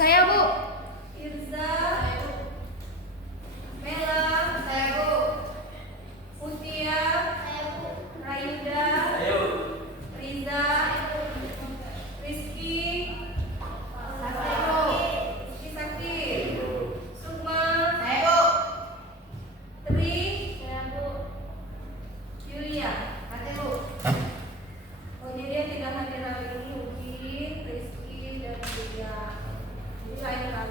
Saya, Bu. Irza, Mela, Saya, Bu. Mutia, Raida, Riza, Rizky, Rizky Sakti, Sukma, Tri, Yulia. Oh, jadi yang tidak hadir hari ini Uki, Rizky, dan Yulia. Jadi lain kali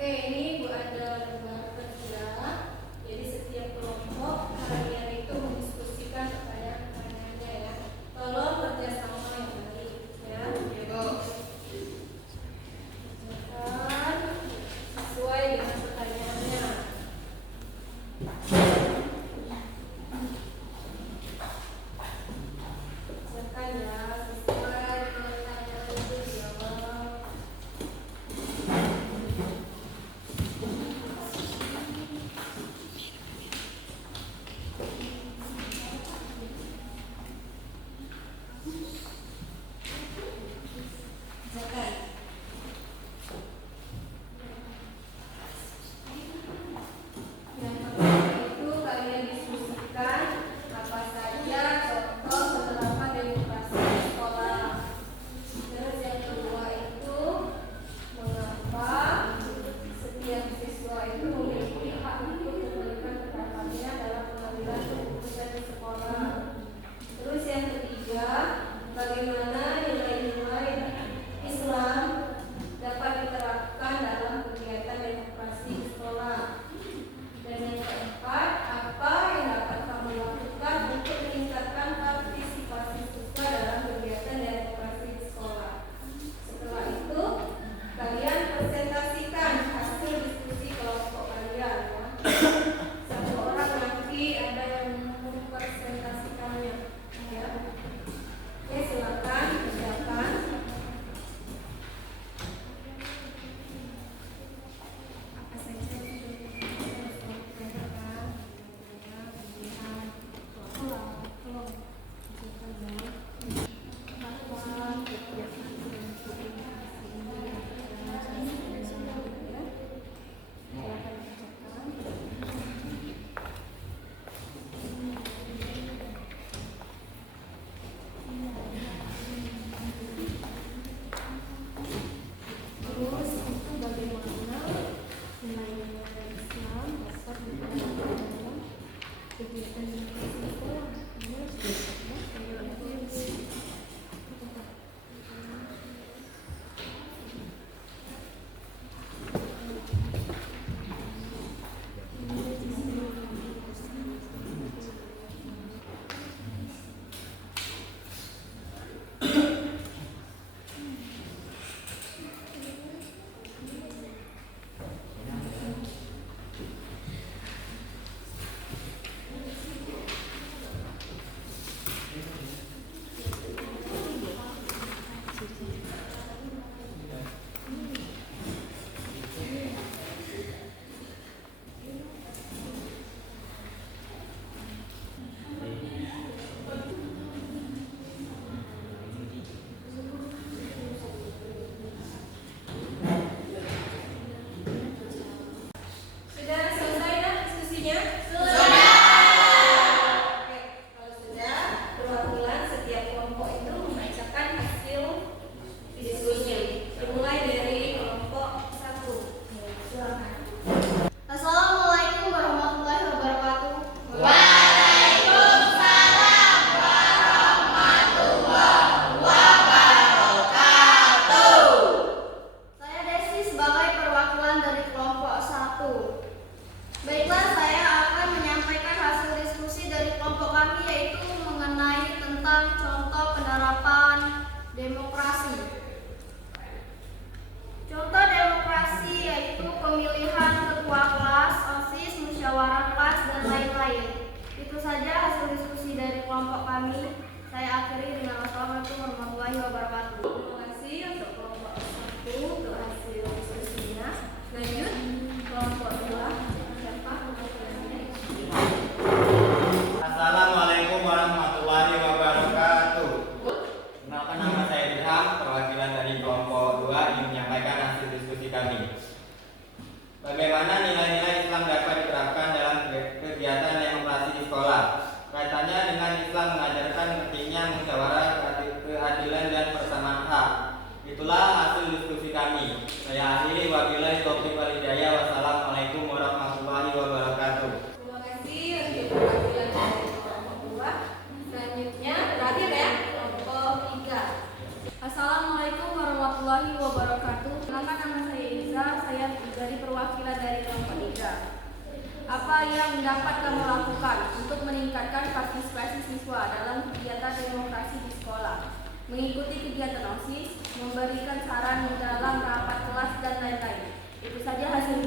Oke, ini Bu ada lembar kerja. Jadi setiap kelompok kalian itu mendiskusikan pertanyaan-pertanyaannya ya. Tolong kerjasama yang baik ya. Kerjakan sesuai dengan pertanyaannya. Kerjakan ya sesuai pertanyaan itu dijawab. Yang pertama itu kalian diskusikan apa saja contoh penerapan demokrasi di sekolah. Terus yang kedua itu mengapa setiap siswa itu memiliki hak untuk memberikan pendapatnya dalam pengambilan keputusan di sekolah. Terus yang ketiga, bagaimana nilai-nilai Islam dapat diterapkan dalam kegiatan demokrasi di sekolah. Dan yang keempat, apa yang dapat kamu lakukan untuk meningkatkan partisipasi siswa dalam kegiatan demokrasi di sekolah. Setelah itu, kalian presentasikan hasil diskusi kelompok kalian ya. Satu orang nanti ada yang mempresentasikannya ya. Oke, silakan kerjakan. Apa saja yang harus dikerjakan? Tolong kerjakan ya. Terus itu bagaimana nilai-nilai Islam dapat diterapkan dalam kegiatan demokrasi di sekolah. Ini harus sudah selesai dah diskusinya? Sudah. Oke, kalau sudah, perwakilan setiap kelompok itu membacakan hasil diskusinya. Dimulai dari kelompok 1. Silakan. Assalamualaikum warahmatullahi wabarakatuh. Saya Desi sebagai perwakilan dari kelompok 1. Baiklah, saya akan menyampaikan hasil diskusi dari kelompok kami, yaitu mengenai tentang contoh penerapan demokrasi. Contoh demokrasi yaitu pemilihan ketua kelas, OSIS, musyawarah kelas, dan lain-lain. Itu saja hasil diskusi dari kelompok kami. Saya akhiri dengan wassalamualaikum warahmatullahi wabarakatuh. Terima kasih untuk kelompok 1 untuk hasil diskusinya. Lanjut kelompok 2. Siapa perwakilannya? Assalamualaikum warahmatullahi wabarakatuh. Kenalkan, nama saya Ilham, perwakilan dari kelompok 2 ingin menyampaikan hasil diskusi kami. Bagaimana nilai-nilai Islam dapat diterapkan dalam kegiatan demokrasi di sekolah? Kaitannya dengan Islam mengajarkan pentingnya musyawarah, keadilan, dan persamaan hak. Itulah hasil diskusi kami. Saya akhiri, wabillahi taufiq wal hidayah. Wassalamualaikum warahmatullahi wabarakatuh. Terima kasih untuk perwakilan dari kelompok 2. Selanjutnya terakhir ya, kelompok 3. Assalamualaikum warahmatullahi wabarakatuh. Kenalkan, nama saya Iza. Saya dari perwakilan perwakilan dari kelompok 3. Apa yang dapat kamu lakukan untuk meningkatkan partisipasi siswa dalam kegiatan demokrasi di sekolah? Mengikuti kegiatan OSIS, memberikan saran dalam rapat kelas, dan lain-lain. Itu saja hasil